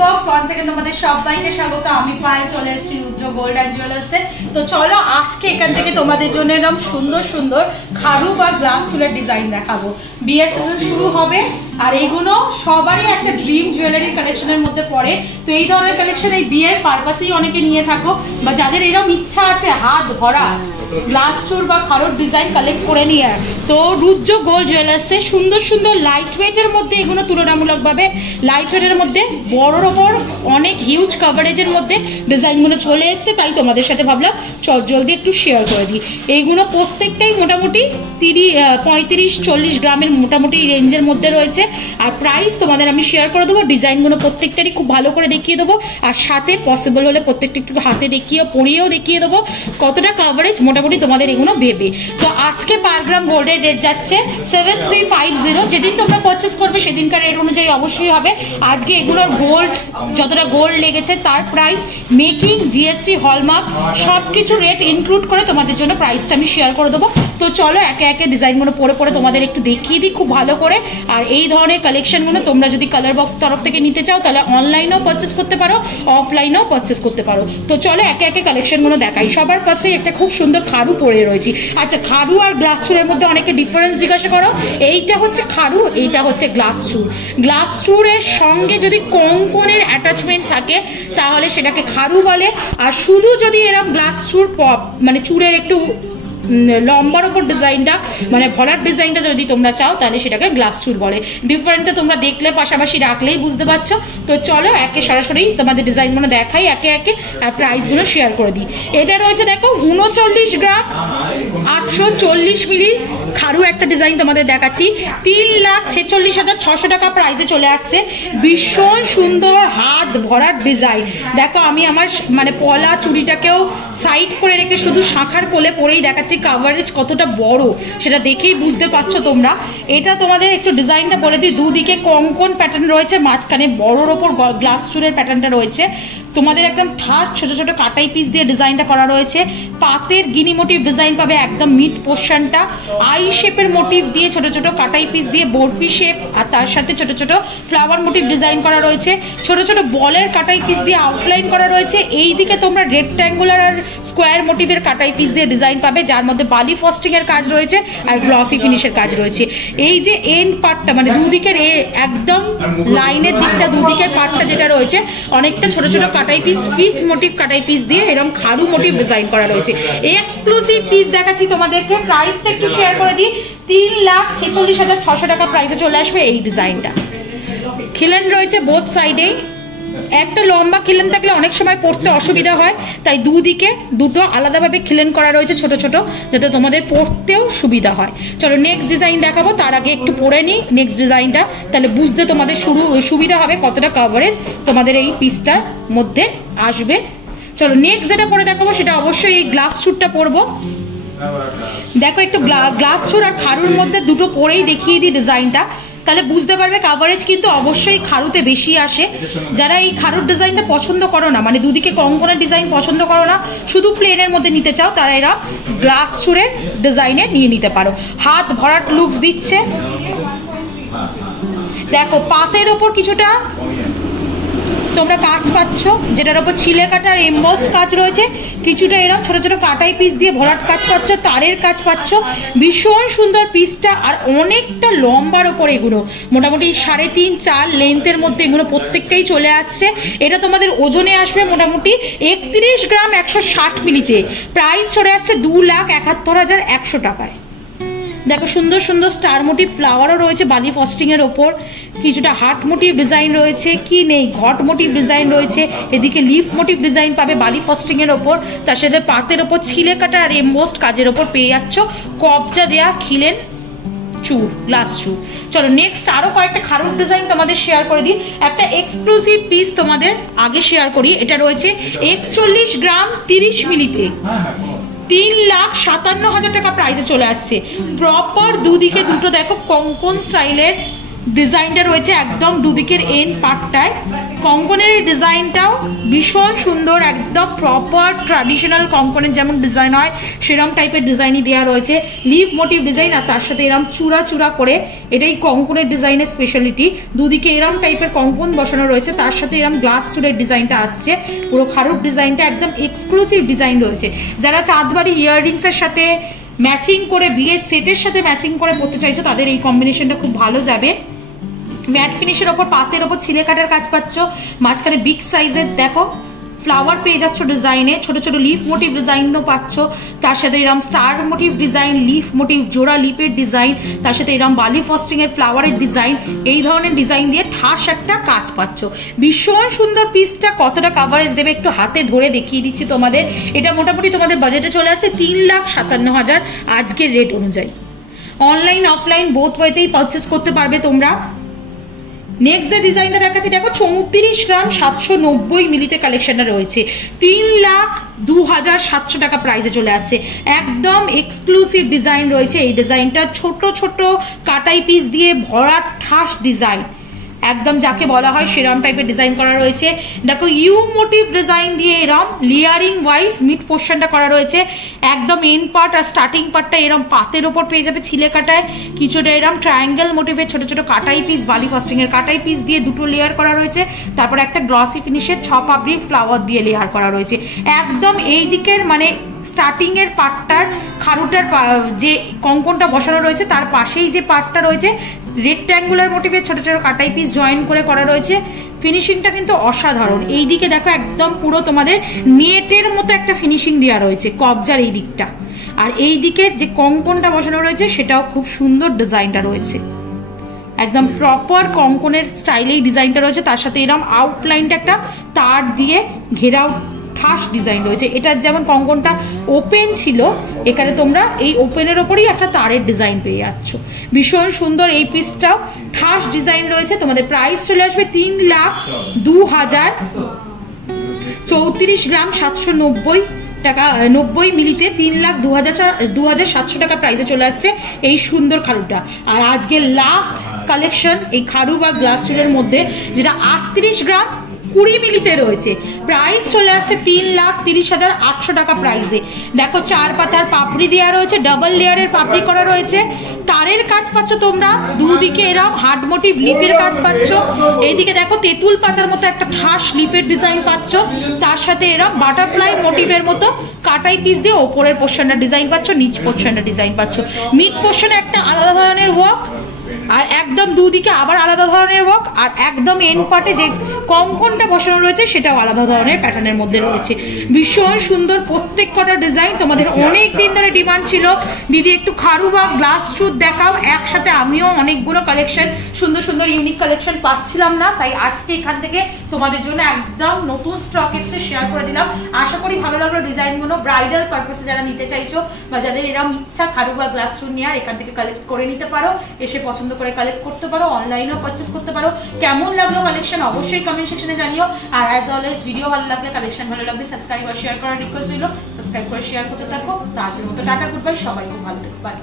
Box one second তোমাদের সবাইকে স্বাগত। আমি পায়ে চলে এসেছি রুদ্র গোল্ড অ্যান্ড জুয়েলার্সে। তো চলো আজকে এখান থেকে তোমাদের জন্য এরকম সুন্দর সুন্দর খারু বা গ্লাস চুলের ডিজাইন দেখাবো। বিয়ের সিজন শুরু হবে আর এইগুলো সবারই একটা ড্রিম জুয়েলারি কালেকশনের মধ্যে পড়ে। তো এই ধরনের কালেকশন এই বিয়ের পারপাসেই অনেকে নিয়ে থাকো, বা যাদের এরকম ইচ্ছা আছে হাত ভরা গ্লাস চুল বা খারুর ডিজাইন কালেক্ট করে নিয়ে, তো রুদ্র গোল্ড জুয়েলার্সে সুন্দর সুন্দর লাইট ওয়েটের মধ্যে এগুলো তুলনামূলকভাবে লাইট ওয়েটের মধ্যে বড়োর ওপর অনেক হিউজ কাভারেজের মধ্যে ডিজাইনগুলো চলে এসছে। তাই তোমাদের সাথে ভাবলাম জলদি একটু শেয়ার করে দিই। এইগুলো প্রত্যেকটাই মোটামুটি 35-40 গ্রামের মোটামুটি রেঞ্জের মধ্যে রয়েছে। আর প্রাইস তোমাদের আমি শেয়ার করে দেবো। ডিজাইনগুলো প্রত্যেকটারই খুব ভালো করে দেখিয়ে দেবো, আর সাথে পসিবল হলে প্রত্যেকটা একটু হাতে দেখিয়ে পরিয়েও দেখিয়ে দেবো কতটা কাভারেজ মোটামুটি তোমাদের এগুলো দেবে। তো আজকে পার গ্রাম গোল্ডের রেট যাচ্ছে 7350। যেদিন তোমরা পারচেস করবে সেদিনকার রেট অনুযায়ী অবশ্যই হবে। আজকে এগুলোর গোল্ড যতটা গোল্ড লেগেছে তার প্রাইস, মেকিং, জিএসটি, হলমার্ক সবকিছু রেট ইনক্লুড করে তোমাদের জন্য প্রাইসটা আমি শেয়ার করে দেবো। তো চলো একে একে ডিজাইনগুলো পরে পরে তোমাদের একটু দেখিয়ে দিই খুব ভালো করে। আর এই ধরনের কালেকশনগুলো তোমরা যদি কালার বক্স তরফ থেকে নিতে চাও তাহলে অনলাইনেও পারচেস করতে পারো, অফলাইনেও পারচেস করতে পারো। তো চলো একে একে কালেকশনগুলো দেখাই। সবার কাছে একটা খুব সুন্দর খারু পরে রয়েছে। আচ্ছা, খারু আর গ্লাস চুলের মধ্যে অনেকে ডিফারেন্স জিজ্ঞাসা করো। এইটা হচ্ছে খারু, এইটা হচ্ছে গ্লাস চুল। গ্লাস চুলের সঙ্গে যদি কঙ্কনের অ্যাটাচমেন্ট থাকে তাহলে সেটাকে খারু বলে, আর শুধু যদি এরকম গ্লাস চুল মানে চুলের একটু লম্বার ওপর ডিজাইনটা মানে ভরার ডিজাইনটা যদি তোমরা চাও তাহলে সেটাকে গ্লাস চুল বলে। ডিফারেন্টটা তোমরা দেখলে পাশাপাশি রাখলেই বুঝতে পারছো। তো চলো একে সরাসরি তোমাদের ডিজাইনগুলো দেখাই একে একে, আর প্রাইসগুলো শেয়ার করে দিই। এটা রয়েছে দেখো 39 গ্রাম 840 মিলি খারু একটা ডিজাইন তোমাদের দেখাচ্ছি। 3,46,600 টাকা প্রাইসে চলে আসছে। ভীষণ সুন্দর হাত ভরার ডিজাইন। দেখো আমি আমার মানে পলা চুড়িটাকেও সাইড করে রেখে শুধু শাখার কোলে পরেই দেখাচ্ছি কাভারেজ কতটা বড় সেটা দেখেই বুঝতে পারছো তোমরা। এটা তোমাদের একটু ডিজাইনটা বলে দিই। দুদিকে কঙ্কন প্যাটার্ন রয়েছে, মাঝখানে বড়োর ওপর গ্লাস চুলের প্যাটার্নটা রয়েছে। তোমাদের একদম ঠাস ছোট ছোট কাটাই পিস দিয়ে ডিজাইনটা করা রয়েছে। পাতের গিনি মোটিভ ডিজাইন পাবে একদম মিড পোর্শনটা। আই শেপের মোটিভ দিয়ে ছোট ছোট কাটাই পিস দিয়ে বরফি শেপ, আর তার সাথে ছোট ছোট ফ্লাওয়ার মোটিভ ডিজাইন করা রয়েছে। ছোট ছোট বলের কাটাই পিস দিয়ে আউটলাইন করা রয়েছে। এই দিকে তোমরা রেক্ট্যাঙ্গুলার আর স্কোয়ার মোটিভের কাটাই পিস দিয়ে ডিজাইন পাবে, যার মধ্যে বালি ফস্টিং এর কাজ রয়েছে আর গ্লসি ফিনিশের কাজ রয়েছে। এই যে এন্ড পার্টটা মানে দুদিকের একদম লাইনের দিকটা দুদিকের পার্টটা যেটা রয়েছে অনেকটা ছোট ছোট কাটাই পিস মোটিভ কাটাই পিস দিয়ে এরকম খারু মোটিভ ডিজাইন করা রয়েছে। এক্সক্লুসিভ পিস দেখাচ্ছি তোমাদেরকে। প্রাইসটা একটু শেয়ার করে দিই। 3,46,600 টাকা প্রাইসে চলে আসবে এই ডিজাইনটা। খিলেন রয়েছে বোথ সাইডেই। একটা লম্বা খিলেন থাকলে অনেক সময় পড়তে অসুবিধা হয়, তাই দুদিকে দুটো আলাদাভাবে খিলেন করা রয়েছে ছোট ছোট, যাতে তোমাদের পড়তেও সুবিধা হয়। চলো নেক্সট ডিজাইন দেখাবো, তার আগে একটু পরে নিই নেক্সট ডিজাইনটা, তাহলে বুঝতে তোমাদের সুবিধা হবে কতটা কাভারেজ তোমাদের এই পিসটার মধ্যে আসবে। চলো নেক্সট যেটা পরে দেখাবো সেটা অবশ্যই এই গ্লাস চুটটা পরবো। দেখো একটু গ্লাস চুর আর খারুর মধ্যে দুটো পরেই দেখিয়ে দিই ডিজাইনটা, তাহলে বুঝতে পারবে কাভারেজ কিন্তু অবশ্যই খারুতে বেশি আসে। যারা এই খারুর ডিজাইনটা পছন্দ করো না, মানে দুদিকে কঙ্কনের ডিজাইন পছন্দ করো না, শুধু প্লেনের মধ্যে নিতে চাও, তারা এরা গ্লাস চুরের ডিজাইনে নিয়ে নিতে পারো। হাত ভরাট লুকস দিচ্ছে। দেখো পাতের ওপর কিছুটা তোমরা কাজ পাচ্ছ, যেটার উপর ছিলে কাটার এমবসড কাজ রয়েছে। কিছুটা এরকম ছোট ছোট কাটাই পিস দিয়ে ভরাট কাজ পাচ্ছ, তারের কাজ পাচ্ছ। ভীষণ সুন্দর পিসটা, আর অনেকটা লম্বার ওপর এগুলো মোটামুটি 3.5-4 লেন্থের মধ্যে এগুলো প্রত্যেকটাই চলে আসছে। এটা তোমাদের ওজনে আসবে মোটামুটি 31 গ্রাম 160 মিলিতে। প্রাইস চলে আসছে 2,71,100 টাকায়। দেখো সুন্দর সুন্দর স্টার মোটিভ ফ্লাওয়ারও রয়েছে বালি ফস্টিং এর ওপর। কিছুটা হার্ট মোটিভ ডিজাইন রয়েছে, কি নেই ঘট মোটিভ ডিজাইন রয়েছে। এদিকে লিফ মোটিভ ডিজাইন পাবে বালি ফস্টিং এর ওপর, তার সাথে পাতের ওপর ছিলে কাটা আর এমবোস্ড কাজের ওপর পেয়ে যাচ্ছ কবজা দেয়া খিলেন চুর গ্লাস চুর। চলো নেক্সট আরো কয়েকটা খারুর ডিজাইন তোমাদের শেয়ার করে দিই। একটা এক্সক্লুসিভ পিস তোমাদের আগে শেয়ার করি। এটা রয়েছে 41 গ্রাম 30 মিলিতে। 3,57,000 টাকা প্রাইসে চলে আসছে। প্রপার দুদিকে দুটো দেখো কঙ্কন স্টাইলের ডিজাইনটা রয়েছে একদম দুদিকের এন্ড পার্টটায়। কঙ্কনের এই ডিজাইনটাও ভীষণ সুন্দর, একদম প্রপার ট্র্যাডিশনাল কঙ্কনের যেমন ডিজাইন হয় সেরকম টাইপের ডিজাইনই দেওয়া রয়েছে, লিভ মোটিভ ডিজাইন, আর তার সাথে এরকম চূড়া চূড়া করে, এটাই কঙ্কনের ডিজাইনের স্পেশালিটি। দুদিকে এরকম টাইপের কঙ্কন বসানো রয়েছে, তার সাথে এরকম গ্লাস চূড়ের ডিজাইনটা আসছে, পুরো খারুর ডিজাইনটা একদম এক্সক্লুসিভ ডিজাইন রয়েছে। যারা চাঁদবাড়ি ইয়াররিংস এর সাথে ম্যাচিং করে, বিয়ের সেটের সাথে ম্যাচিং করে পড়তে চাইছো তাদের এই কম্বিনেশনটা খুব ভালো যাবে। ম্যাট ফিনিশের ওপর পাতের ওপর ছিলে কাটার কাজ পাচ্ছ, মাঝখানে বিগ সাইজের দেখো ফ্লাওয়ার পেয়ে যাচ্ছ ডিজাইনে, ছোট ছোট লিফ মোটিভ ডিজাইনও পাচ্ছ, তার সাথে এরকম star motif design, leaf motif জোড়া লিপের ডিজাইন, তার সাথে এরকম বালি ফস্টিং এর ফ্লাওয়ারের ডিজাইন, এই ধরনের ডিজাইন দিয়ে ঠাস একটা কাজ পাচ্ছ। ভীষণ সুন্দর পিসটা। কতটা কাভারেজ দেবে একটু হাতে ধরে দেখিয়ে দিচ্ছি তোমাদের। এটা মোটামুটি তোমাদের বাজেটে চলে আসছে 3,57,000 আজকের রেট অনুযায়ী। অনলাইন অফলাইন বোথ ওয়েতেই পারচেস করতে পারবে তোমরা। নেক্সট যে ডিজাইনটা দেখাচ্ছি দেখো 34 গ্রাম 790 মিলিতে কালেকশনটা রয়েছে, 3,02,700 টাকা প্রাইসে চলে আসছে। একদম এক্সক্লুসিভ ডিজাইন রয়েছে এই ডিজাইনটা, ছোট ছোট কাটাই পিস দিয়ে ভরা ঠাস ডিজাইন, একদম যাকে বলা হয় সেরম টাইপের ডিজাইন করা রয়েছে। দেখো ইউ মোটিভ ডিজাইন দিয়ে এরম লেয়ারিং ওয়াইজ মিড পোর্শনটা করা রয়েছে, একদম এন্ড পার্ট আর স্টার্টিং পার্টটা এরম পাতের ওপর পেয়ে যাবে ছিলে কাটায়, কিছুটা এরম ট্রায়াঙ্গেল মোটিভের ছোট ছোট কাটাই পিস, বালি ফস্টিং এর কাটাই পিস দিয়ে দুটো লেয়ার করা রয়েছে, তারপর একটা গ্লসি ফিনিশের 6 পাপড়ির ফ্লাওয়ার দিয়ে লেয়ার করা রয়েছে। একদম এই দিকের মানে স্টার্টিং এর পার্টটার খারুটার যে কঙ্কনটা বসানো রয়েছে তার পাশেই যে পার্টটা রয়েছে রেক্ট্যাঙ্গুলার মোটিভের ছোট ছোট কাটাই পিস জয়েন করে করা রয়েছে। ফিনিশিংটা কিন্তু অসাধারণ। এই দিকে দেখো একদম পুরো তোমাদের নেটের মতো একটা ফিনিশিং দেওয়া রয়েছে কবজার এই দিকটা, আর এই দিকে যে কঙ্কনটা বসানো রয়েছে সেটাও খুব সুন্দর ডিজাইনটা রয়েছে, একদম প্রপার কঙ্কনের স্টাইলে এই ডিজাইনটা রয়েছে, তার সাথে এরকম আউটলাইনটা একটা তার দিয়ে ঘেরাও ঠাস ডিজাইন রয়েছে। এটার যেমন কঙ্কনটা ওপেন ছিল, এখানে তোমরা এই ওপেনের ওপরই একটা তারের ডিজাইন পেয়ে যাচ্ছ। ভীষণ সুন্দর এই পিসটাও ঠাস ডিজাইন রয়েছে। তোমাদের প্রাইস চলে আসবে 3,02,000, 34 গ্রাম 790 টাকা 90 মিলিতে 3,02,700 টাকা প্রাইসে চলে আসছে এই সুন্দর খারুটা। আর আজকে লাস্ট কালেকশন এই খারু বা গ্লাস চুলের মধ্যে, যেটা 38 গ্রাম 20 মিলিতে রয়েছে, প্রাইস চলে আসছে 3,30,800 টাকা প্রাইসে। দেখো 4 পাতার পাপড়ি দেওয়া রয়েছে, ডাবল লেয়ারের পাপড়ি করা রয়েছে, তারের কাজ পাচ্ছ তোমরা, দুদিকে এরকম হার্ড মোটিভ লিফের কাজ পাচ্ছ, এইদিকে দেখো তেঁতুল পাতার মতো একটা ঠাস লিফের ডিজাইন পাচ্ছ, তার সাথে এরকম বাটারফ্লাই মোটিভের মতো কাটাই পিস দিয়ে ওপরের পোর্শনটা ডিজাইন পাচ্ছ, নিচ পোর্শনটা ডিজাইন পাচ্ছ, মিড পোর্শনে একটা আলাদা ধরনের ওয়ার্ক, আর একদম দুদিকে আবার আলাদা ধরনের ওয়ার্ক, আর একদম এন্ড পার্টে যে কঙ্কনটা বসানো রয়েছে সেটাও আলাদা ধরনের প্যাটার্নের মধ্যে রয়েছে। ভীষণ সুন্দর প্রত্যেক কটা ডিজাইন। তোমাদের অনেক দিন ধরে ডিমান্ড ছিল দিদি একটু খারু বা গ্লাস চুট দেখাও, একসাথে আমিও অনেকগুলো কালেকশন সুন্দর সুন্দর ইউনিক কালেকশন পাচ্ছিলাম না, তাই আজকে এখান থেকে তোমাদের জন্য একদম নতুন স্টক এসে শেয়ার করে দিলাম। আশা করি ভালো লাগলো ডিজাইনগুলো। ব্রাইডাল পারপাসে যারা নিতে চাইছো বা যাদের এরকম ইচ্ছা খারু বা গ্লাস চুট নেওয়ার, এখান থেকে কালেক্ট করে নিতে পারো, এসে পছন্দ করে কালেক্ট করতে পারো, অনলাইনেও পারচেস করতে পারো। কেমন লাগলো কালেকশন অবশ্যই কমেন্ট সেকশনে জানিও। আর অ্যাজ অলওয়েজ ভিডিও ভালো লাগলে, কালেকশন ভালো লাগলে সাবস্ক্রাইব আর শেয়ার করার রিকোয়েস্ট রইল। সাবস্ক্রাইব করে শেয়ার করতে থাকো। তো আজকের মতো টাটা, গুড বাই, সবাই খুব ভালো থেকো, বাই।